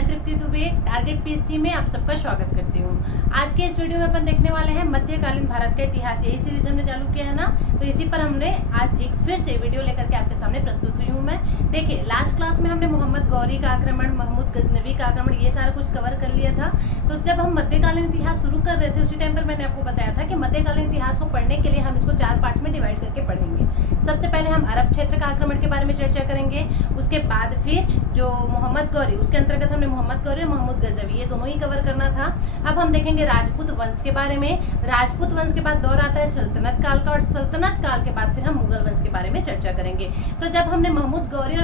मैं तृप्ति Dubey target PSC में आप सबका स्वागत करती हूँ। आज के इस वीडियो में अपन देखने वाले हैं मध्यकालीन भारत का इतिहास। यही सीरीज हमने चालू किया है ना, तो इसी पर हमने आज एक फिर से वीडियो लेकर के आपके सामने प्रस्तुत हुई हूँ मैं। देखिए, लास्ट क्लास में हमने मोहम्मद गौरी का आक्रमण, महमूद गजनवी का आक्रमण, ये सारा कुछ कवर कर लिया था। तो जब हम मध्यकालीन इतिहास शुरू कर रहे थे उसी टाइम पर मैंने आपको बताया था कि मध्यकालीन इतिहास को पढ़ने के लिए हम इसको 4 पार्ट्स में डिवाइड करके पढ़ेंगे। सबसे पहले हम अरब क्षेत्र का आक्रमण के बारे में चर्चा करेंगे, उसके बाद फिर जो मोहम्मद गौरी, उसके अंतर्गत हमने मोहम्मद गौरी और महमूद गजनवी ये दोनों ही कवर करना था। अब हम देखेंगे राजपूत वंश के बारे में। राजपूत वंश के बाद दौर आता है सल्तनत काल का, और सल्तनत काल के बाद फिर हम मुगल वंश के बारे में चर्चा करेंगे। तो जब हमने मोहम्मद गौरी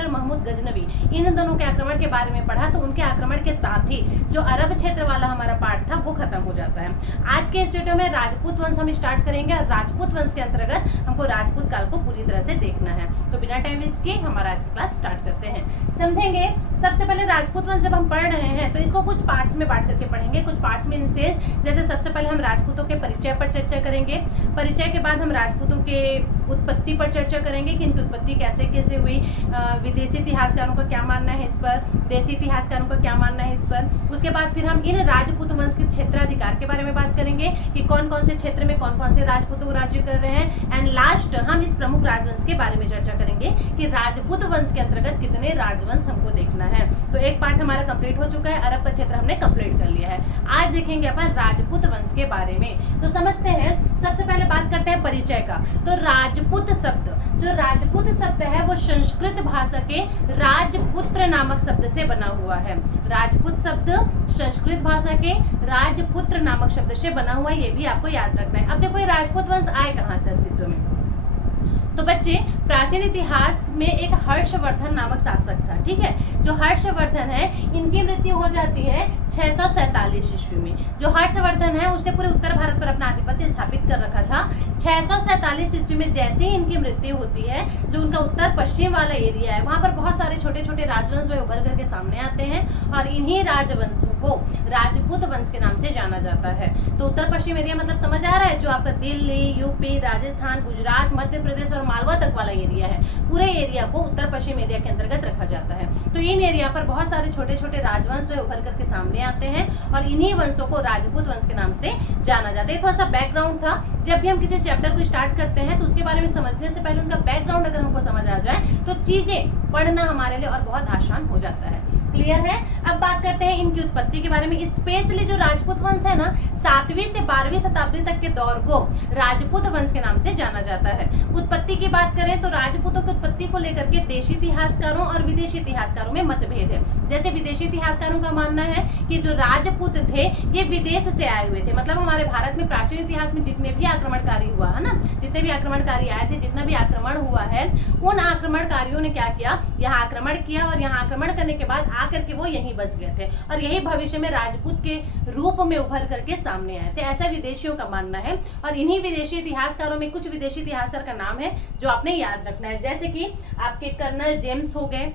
और महमूद गजनवी इन दोनों के आक्रमण के बारे में पढ़ा, तो उनके आक्रमण के साथ ही जो अरब क्षेत्र वाला हमारा पार्ट था वो खत्म हो जाता है। आज के इस वीडियो में राजपूत वंश हम स्टार्ट करेंगे, और राजपूत वंश के अंतर्गत हमको राजपूत काल को पूरी तरह से देखना है। तो बिना टाइम वेस्ट किए हमारा आज क्लास स्टार्ट करते हैं। समझेंगे सबसे पहले राजपूत वंश जब हम पढ़ रहे हैं तो इसको कुछ पार्ट्स में बांट करके पढ़ेंगे। कुछ पार्ट्स में इंसेस, जैसे सबसे पहले हम राजपूतों के परिचय पर चर्चा करेंगे। परिचय के बाद हम राजपूतों के उत्पत्ति पर चर्चा करेंगे कि इनकी उत्पत्ति कैसे कैसे हुई, विदेशी इतिहासकारों का क्या मानना है इस पर, देसी इतिहासकारों का क्या मानना है इस पर। उसके बाद फिर हम इन राजपूत वंश के क्षेत्राधिकार के बारे में बात करेंगे कि कौन कौन से क्षेत्र में कौन कौन से राजपूतों को राज्य कर रहे हैं। एंड लास्ट हम इस प्रमुख राजवंश के बारे में चर्चा करेंगे कि राजपूत वंश के अंतर्गत कितने राजवंश हमको देखना है। तो एक पार्ट हमारा कंप्लीट हो चुका है, अरब का क्षेत्र हमने कंप्लीट कर लिया है। आज देखेंगे अपन राजपूत वंश के बारे में। तो समझते हैं, सबसे पहले बात करते हैं परिचय का। तो राजपूत शब्द, जो राजपूत शब्द है वो संस्कृत भाषा के राजपुत्र नामक शब्द से बना हुआ है। राजपूत शब्द संस्कृत भाषा के राजपुत्र नामक शब्द से बना हुआ है, ये भी आपको याद रखना है। अब देखो ये राजपूत वंश आए कहाँ से अस्तित्व में। तो बच्चे, प्राचीन इतिहास में एक हर्षवर्धन नामक शासक था, ठीक है। जो हर्षवर्धन है, इनकी मृत्यु हो जाती है 647 ईस्वी में। जो हर्षवर्धन है उसने पूरे उत्तर भारत पर अपना आधिपत्य स्थापित कर रखा था। 647 ईस्वी में जैसे ही इनकी मृत्यु होती है, जो उनका उत्तर पश्चिम वाला एरिया है वहां पर बहुत सारे छोटे छोटे राजवंश उभर करके सामने आते हैं, और इन्हीं राजवंशों को राजपूत वंश के नाम से जाना जाता है। तो उत्तर पश्चिम एरिया मतलब समझ आ रहा है, जो आपका दिल्ली, यूपी, राजस्थान, गुजरात, मध्य प्रदेश और मालवा तक वाला एरिया है, पूरे एरिया को उत्तर पश्चिम एरिया के अंतर्गत रखा जाता है। तो इन एरिया पर बहुत सारे छोटे छोटे राजवंश उभर करके सामने आते हैं, और इन्हीं वंशों को राजपूत वंश के नाम से जाना जाता है। थोड़ा सा बैकग्राउंड था, जब भी हम किसी चैप्टर को स्टार्ट करते हैं तो उसके बारे में समझने से पहले उनका बैकग्राउंड अगर हमको समझ आ जाए तो चीजें पढ़ना हमारे लिए और बहुत आसान हो जाता है। क्लियर है। अब बात करते हैं इनकी उत्पत्ति के बारे में। स्पेशली जो राजपूत वंश है ना, 7वीं से 12वीं शताब्दी तक के दौर को राजपूत वंश के नाम से जाना जाता है। उत्पत्ति की बात करें तो राजपूतों की उत्पत्ति को लेकर के देशी इतिहासकारों और विदेशी इतिहासकारों में मतभेद है। जैसे विदेशी इतिहासकारों का मानना है कि जो राजपूत थे ये विदेश से आए हुए थे, मतलब हमारे भारत में प्राचीन इतिहास में जितने भी आक्रमणकारी हुआ है ना, जितने भी आक्रमणकारी आए थे, जितना भी आक्रमण हुआ है, उन आक्रमणकारियों ने क्या किया, यहाँ आक्रमण किया, और यहाँ आक्रमण करने के बाद आकर के वो यहीं बस गए थे, और यही भविष्य में राजपूत के रूप में उभर करके सामने आए थे, ऐसा विदेशियों का मानना है। और इन्हीं विदेशी इतिहासकारों में कुछ विदेशी इतिहासकार का नाम है जो आपने याद रखना है, जैसे कि आपके कर्नल जेम्स हो गए।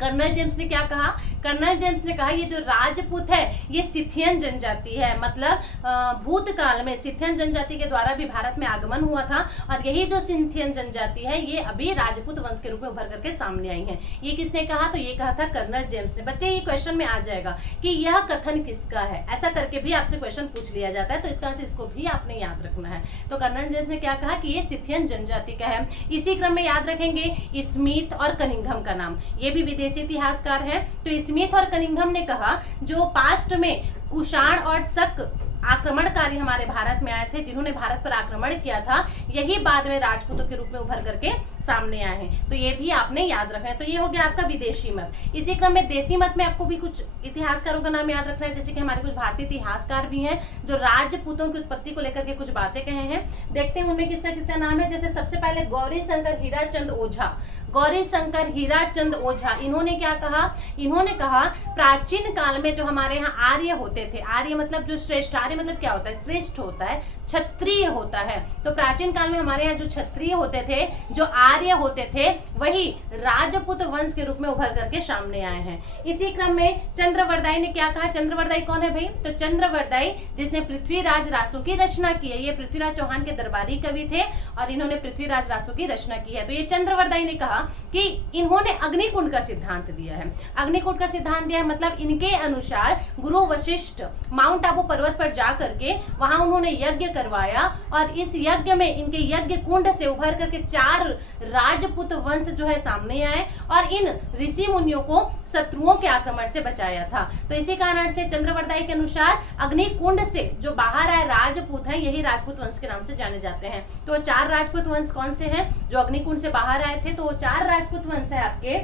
कर्नल जेम्स ने क्या कहा, कर्नल जेम्स ने कहा ये जो राजपूत है ये सिथियन जनजाति है, मतलब भूतकाल में सिथियन जनजाति के द्वारा भी भारत में आगमन हुआ था, और यही जो सिथियन जनजाति है ये अभी राजपूत वंश के रूप में उभर करके सामने आई है। ये किसने कहा, तो ये कहा था कर्नल जेम्स ने। बच्चे, ये क्वेश्चन में आ जाएगा कि यह कथन किसका है, ऐसा करके भी आपसे क्वेश्चन पूछ लिया जाता है, तो इसका इसको भी आपने याद रखना है। तो कर्नल जेम्स ने क्या कहा कि ये सिथियन जनजाति का है। इसी क्रम में याद रखेंगे स्मिथ और कनिंघम का नाम, ये भी विदेशी इतिहासकार है। तो स्मिथ और कनिंघम ने कहा जो पास्ट में कुषाण और शक आक्रमणकारी हमारे भारत में आए थे, जिन्होंने भारत पर आक्रमण किया था, यही बाद में राजपूतों के रूप में उभर करके सामने आए हैं। तो ये भी आपने याद रखना है। तो ये हो गया आपका विदेशी मत। इसी क्रम में देसी मत में आपको भी कुछ इतिहासकारों का नाम याद रखना है, जैसे कि हमारे कुछ भारतीय इतिहासकार भी हैं जो राजपूतों की उत्पत्ति को लेकर के कुछ बातें कहे हैं। देखते हैं उनमें किसका किसका नाम है। जैसे सबसे पहले गौरी शंकर हीराचंद ओझा। गौरी शंकर हीराचंद ओझा, इन्होंने क्या कहा, इन्होंने कहा प्राचीन काल में जो हमारे यहाँ आर्य होते थे, आर्य मतलब जो श्रेष्ठ, आर्य मतलब क्या होता है, श्रेष्ठ होता है, क्षत्रिय होता है। तो प्राचीन काल में हमारे यहाँ जो क्षत्रिय होते थे, जो आर्य होते थे वही राजपूत वंश के रूप में उभर करके सामने आए हैं। इसी क्रम में चंद्रवरदाई ने क्या कहा? चंद्रवरदाई कौन है भाई? तो चंद्रवरदाई जिसने पृथ्वीराज रासो की रचना की है, ये पृथ्वीराज चौहान के दरबारी कवि थे और इन्होंने पृथ्वीराज रासो की रचना की है। तो ये चंद्रवरदाई ने कहा कि इन्होंने अग्निकुंड का सिद्धांत दिया है। अग्निकुंड का सिद्धांत दिया है मतलब इनके अनुसार गुरु वशिष्ठ माउंट आबू पर्वत पर जा करके वहां उन्होंने यज्ञ करवाया और इस यज्ञ में इनके यज्ञ कुंड से उभर करके 4 राजपूत वंश जो है सामने आए और इन ऋषि मुनियों को शत्रुओं के आक्रमण से बचाया था। तो इसी कारण से चंद्रवरदाई के अनुसार अग्निकुंड से जो बाहर आए राजपूत हैं यही राजपूत वंश के नाम से जाने जाते हैं। तो 4 राजपूत वंश कौन से हैं जो अग्निकुंड से बाहर आए थे? तो वो 4 राजपूत वंश है आपके,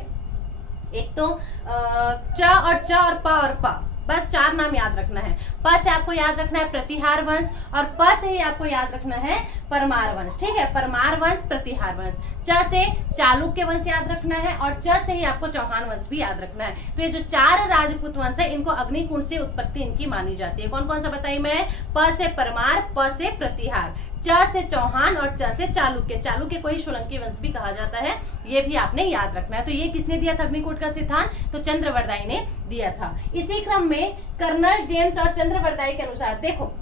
एक तो च और प और प, बस 4 नाम याद रखना है। प से आपको याद रखना है प्रतिहार वंश और प से ही आपको याद रखना है परमार वंश। ठीक है, परमार वंश, प्रतिहार वंश। च से चालुक्य वंश याद रखना है और च से ही आपको चौहान वंश भी याद रखना है। तो ये जो 4 राजपूत वंश है इनको अग्निकुंड से उत्पत्ति इनकी मानी जाती है। कौन कौन सा बताई मैं? प से परमार, प से प्रतिहार, च से चौहान और च से चालुक्य। चालुक्य को ही सोलंकी वंश भी कहा जाता है, ये भी आपने याद रखना है। तो ये किसने दिया था अग्निकुंड का सिद्धांत? तो चंद्रवरदाई ने दिया था। इसी क्रम में कर्नल जेम्स और चंद्रवरदाई के अनुसार देखो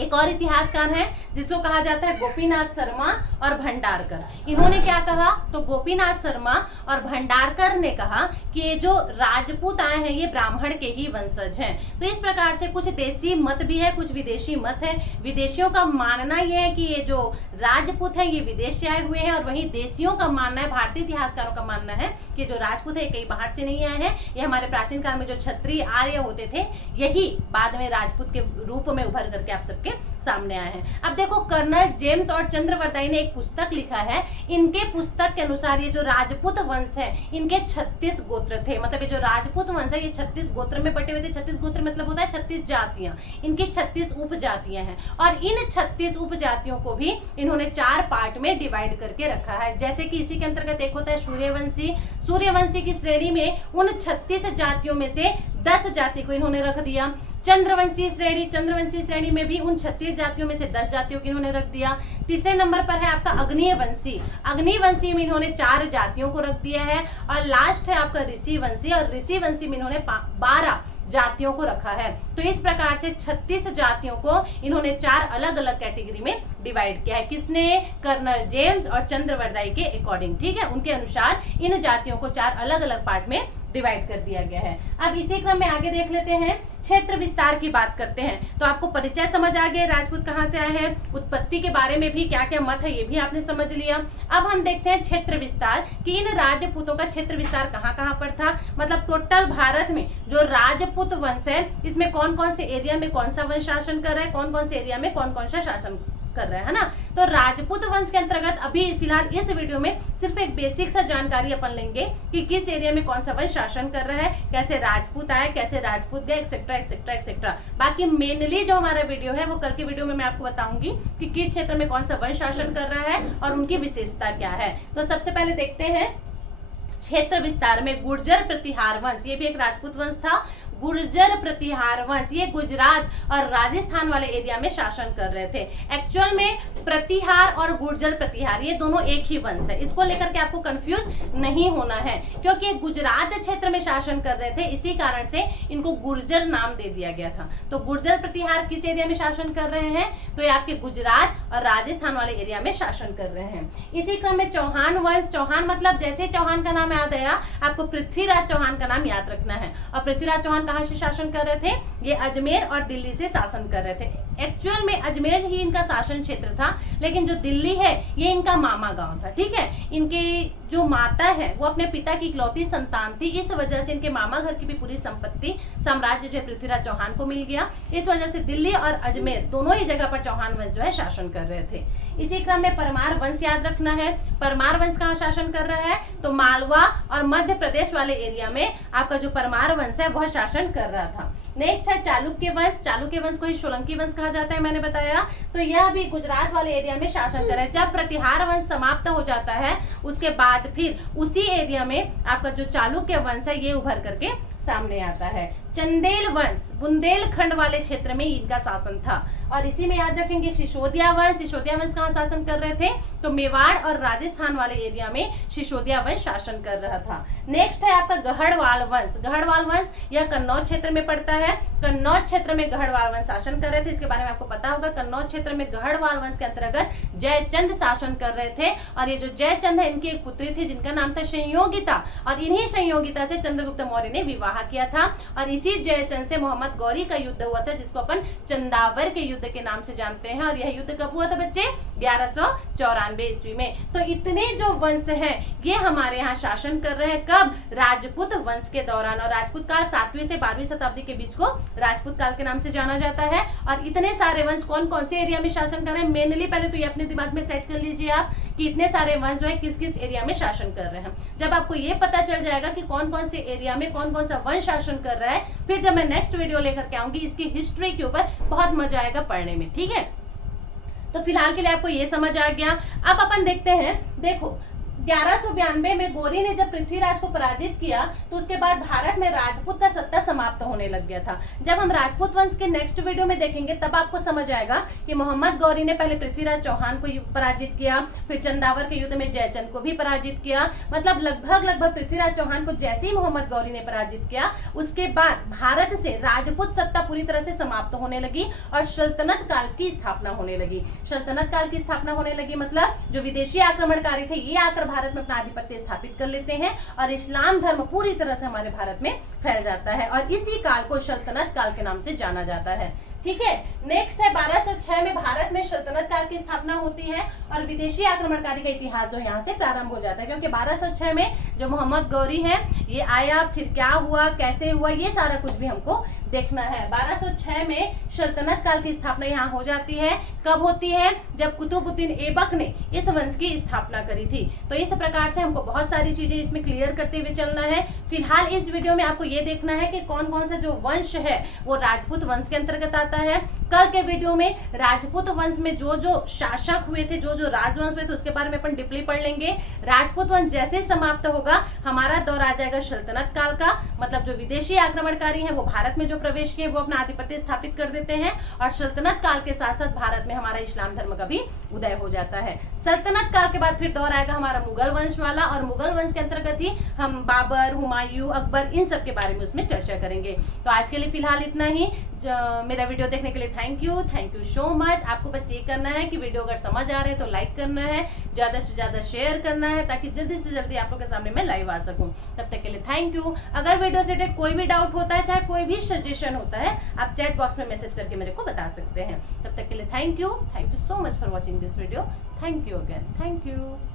एक और इतिहासकार है जिसको कहा जाता है गोपीनाथ शर्मा और भंडारकर। इन्होंने क्या कहा? तो गोपीनाथ शर्मा और भंडारकर ने कहा कि ये जो राजपूत आए हैं ये ब्राह्मण के ही वंशज हैं। तो इस प्रकार से कुछ देसी मत भी है, कुछ विदेशी मत है। विदेशियों का मानना यह है कि ये जो राजपूत है ये विदेश से आए हुए हैं और वहीं देशियों का मानना है, भारतीय इतिहासकारों का मानना है कि जो राजपूत है कई बाहर से नहीं आए हैं, ये हमारे प्राचीन काल में जो क्षत्रिय आर्य होते थे यही बाद में राजपूत के रूप में उभर करके आप सबके सामने आए हैं। अब देखो कर्नल जेम्स और चंद्रवरदाई ने एक पुस्तक लिखा है। इनके पुस्तक के अनुसार ये जो राजपूत वंश है इनके 36 गोत्र थे। मतलब ये जो राजपूत वंश है ये 36 गोत्र में बटे हुए थे। 36 गोत्र मतलब होता है 36 जातियां, इनकी 36 उपजातियां हैं और इन 36 उपजातियों को भी इन्होंने 4 पार्ट में डिवाइड करके रखा है। जैसे कि इसी के अंतर्गत एक होता है सूर्यवंशी। सूर्यवंशी की श्रेणी में उन 36 जातियों में से 10 जाति को इन्होंने रख दिया। चंद्रवंशी श्रेणी में भी उन 36 जातियों में से 10 जातियों को इन्होंने रख दिया। तीसरे नंबर पर है आपका अग्निवंशी। अग्निवंशी में इन्होंने 4 जातियों को रख दिया है और लास्ट है आपका ऋषिवंशी और ऋषिवंशी में इन्होंने 12 जातियों को रखा है। तो इस प्रकार से 36 जातियों को इन्होंने 4 अलग अलग कैटेगरी में डिवाइड किया है। किसने? कर्नल जेम्स और चंद्रवरदाई के अकॉर्डिंग। ठीक है, उनके अनुसार इन जातियों को 4 अलग अलग पार्ट में डिवाइड कर दिया गया है। अब इसी क्रम में आगे देख लेते हैं, क्षेत्र विस्तार की बात करते हैं। तो आपको परिचय समझ आ गया राजपूत कहाँ से आए हैं, उत्पत्ति के बारे में भी क्या क्या मत है ये भी आपने समझ लिया। अब हम देखते हैं क्षेत्र विस्तार कि इन राजपूतों का क्षेत्र विस्तार कहाँ कहाँ पर था। मतलब टोटल भारत में जो राजपूत वंश है इसमें कौन कौन से एरिया में कौन सा वंश शासन कर रहा है, कौन कौन से एरिया में कौन कौन सा शासन कर रहा है ना। तो राजपूत वंश के अंतर्गत अभी फिलहाल इस वीडियो में सिर्फ एक बेसिक सा जानकारी अपन लेंगे कि किस एरिया में कौन सा वंश शासन कर रहा है, कैसे राजपूत आए, कैसे राजपूत गए, एक्सेट्रा एक्सेट्रा एक्सेट्रा। बाकी मेनली जो हमारा वीडियो है वो कल के वीडियो में मैं आपको बताऊंगी कि किस क्षेत्र में कौन सा वंश शासन कर रहा है और उनकी विशेषता क्या है। तो सबसे पहले देखते हैं क्षेत्र विस्तार में गुर्जर प्रतिहार वंश, ये भी एक राजपूत वंश था। गुर्जर प्रतिहार वंश ये गुजरात और राजस्थान वाले एरिया में शासन कर रहे थे। एक्चुअल में प्रतिहार और गुर्जर प्रतिहार ये दोनों एक ही वंश है, इसको लेकर के आपको कंफ्यूज नहीं होना है क्योंकि गुजरात क्षेत्र में शासन कर रहे थे, इसी कारण से इनको गुर्जर नाम दे दिया गया था। तो गुर्जर प्रतिहार किस एरिया में शासन कर रहे हैं? तो ये आपके गुजरात और राजस्थान वाले एरिया में शासन कर रहे हैं। इसी क्रम में चौहान वंश, चौहान मतलब जैसे चौहान का नाम याद आया आपको पृथ्वीराज चौहान का नाम याद रखना है। और पृथ्वीराज चौहान कहाँ से शासन कर रहे थे? ये अजमेर और दिल्ली से शासन कर रहे थे। एक्चुअल में अजमेर ही इनका शासन क्षेत्र था, लेकिन जो दिल्ली है ये इनका मामा गांव था। ठीक है, इनके जो माता है वो अपने पिता की इकलौती संतान थी, इस वजह से इनके मामा घर की भी पूरी संपत्ति साम्राज्य जो है पृथ्वीराज चौहान को मिल गया। इस वजह से दिल्ली और अजमेर दोनों ही जगह पर चौहान वंश जो है शासन कर रहे थे। इसी क्रम में परमार वंश याद रखना है। परमार वंश कहाँ शासन कर रहा है? तो मालवा और मध्य प्रदेश वाले एरिया में आपका जो परमार वंश है वह शासन कर रहा था। नेक्स्ट है चालुक्य वंश। चालुक्य वंश को ही सोलंकी वंश कहा जाता है, मैंने बताया। तो यह भी गुजरात वाले एरिया में शासन कर रहा है। जब प्रतिहार वंश समाप्त हो जाता है उसके बाद फिर उसी एरिया में आपका जो चालुक्य वंश है ये उभर करके सामने आता है। चंदेल वंश बुंदेलखंड वाले क्षेत्र में इनका शासन था। और इसी में याद रखेंगे सिसोदिया वंश कहाँ शासन कर रहे थे, तो मेवाड़ और राजस्थान वाले एरिया में सिसोदिया वंश शासन कर रहा था। नेक्स्ट है आपका गढ़वाल वंश यह कन्नौज क्षेत्र में पड़ता है। कन्नौज क्षेत्र में गढ़वाल वंश शासन कर रहे थे, इसके बारे में आपको पता होगा। कन्नौज क्षेत्र में गढ़वाल वंश के अंतर्गत जयचंद शासन कर रहे थे। और ये जो जयचंद है इनकी एक पुत्री थी जिनका नाम था संयोगिता, और इन्हीं संयोगिता से चंद्रगुप्त मौर्य ने विवाह किया था। और इसी जयचंद से मोहम्मद गौरी का युद्ध हुआ था, जिसको अपन चंदावर के युद्ध के नाम से जानते हैं। और यह युद्ध कब हुआ था बच्चे, 1194 ईस्वी में। तो इतने जो वंश हैं ये हमारे यहाँ शासन कर रहे हैं, कब, राजपूत वंश के दौरान। और राजपूत काल 7वीं से 12वीं शताब्दी के बीच को राजपूत काल के नाम से जाना जाता है। और इतने सारे वंश कौन कौन से एरिया में शासन कर रहे हैं, मेनली पहले तो ये अपने दिमाग में सेट कर लीजिए आप कि इतने सारे वंश जो है किस किस एरिया में शासन कर रहे हैं। जब आपको ये पता चल जाएगा कि कौन कौन से एरिया में कौन कौन सा वंश शासन कर रहा है, फिर जब मैं नेक्स्ट वीडियो लेकर के आऊंगी इसकी हिस्ट्री के ऊपर, बहुत मजा आएगा पढ़ने में, ठीक है। तो फिलहाल के लिए आपको ये समझ आ गया। अब अपन देखते हैं, देखो 1192 में गौरी ने जब पृथ्वीराज को पराजित किया तो उसके बाद भारत में राजपूत का सत्ता समाप्त होने लग गया था। जब हम राजपूत वंश के नेक्स्ट वीडियो में देखेंगे तब आपको समझ आएगा कि मोहम्मद गौरी ने पहले पृथ्वीराज चौहान को पराजित किया, फिर चंदावर के युद्ध में जयचंद को भी पराजित किया। मतलब लगभग पृथ्वीराज चौहान को जैसे ही मोहम्मद गौरी ने पराजित किया उसके बाद भारत से राजपूत सत्ता पूरी तरह से समाप्त होने लगी और सल्तनत काल की स्थापना होने लगी। सल्तनत काल की स्थापना होने लगी मतलब जो विदेशी आक्रमणकारी थे ये आकर भारत में अपना आधिपत्य स्थापित कर लेते हैं और इस्लाम धर्म पूरी तरह से हमारे भारत में फैल जाता है। और इसी काल को सल्तनत काल के नाम से जाना जाता है, ठीक है। नेक्स्ट है 1206 में भारत में सल्तनत काल की स्थापना होती है और विदेशी आक्रमणकारी का इतिहास जो यहाँ से प्रारंभ हो जाता है, क्योंकि 1206 में जो मोहम्मद गौरी है ये आया, फिर क्या हुआ, कैसे हुआ, ये सारा कुछ भी हमको देखना है। 1206 में सल्तनत काल की स्थापना यहाँ हो जाती है। कब होती है, जब कुतुबुद्दीन ऐबक ने इस वंश की स्थापना करी थी। तो इस प्रकार से हमको बहुत सारी चीजें इसमें क्लियर करते हुए चलना है। फिलहाल इस वीडियो में आपको ये देखना है कि कौन कौन सा जो वंश है वो राजपूत वंश के अंतर्गत आता है। कल के वीडियो में राजपूत वंश में जो जो शासक हुए थे, जो जो राजवंश हुए थे उसके बारे में अपन डीपली पढ़ लेंगे। राजपूत वंश जैसे समाप्त होगा हमारा दौर आ जाएगा सल्तनत काल का, मतलब जो विदेशी आक्रमणकारी हैं वो भारत में जो प्रवेश किए वो अपना आधिपत्य स्थापित कर देते हैं और सल्तनत काल के साथ साथ भारत में हमारा इस्लाम धर्म का भी उदय हो जाता है। सल्तनत काल के बाद फिर दौर आएगा हमारा मुगल वंश वाला और मुगल वंश के अंतर्गत ही हम बाबर, हुमायूं, अकबर इन सब के बारे में उसमें चर्चा करेंगे। तो आज के लिए फिलहाल इतना ही। मेरा वीडियो देखने के लिए थैंक यू सो मच। आपको बस ये करना है कि वीडियो अगर समझ आ रहे हैं तो लाइक करना है, ज्यादा से ज्यादा शेयर करना है ताकि जल्दी से जल्दी आप लोग के सामने मैं लाइव आ सकूं। तब तक के लिए थैंक यू। अगर वीडियो से रिलेटेड कोई भी डाउट होता है, चाहे कोई भी सजेशन होता है, आप चैट बॉक्स में मैसेज करके मेरे को बता सकते हैं। तब तक के लिए thank you so much for watching this video. Thank you again, thank you.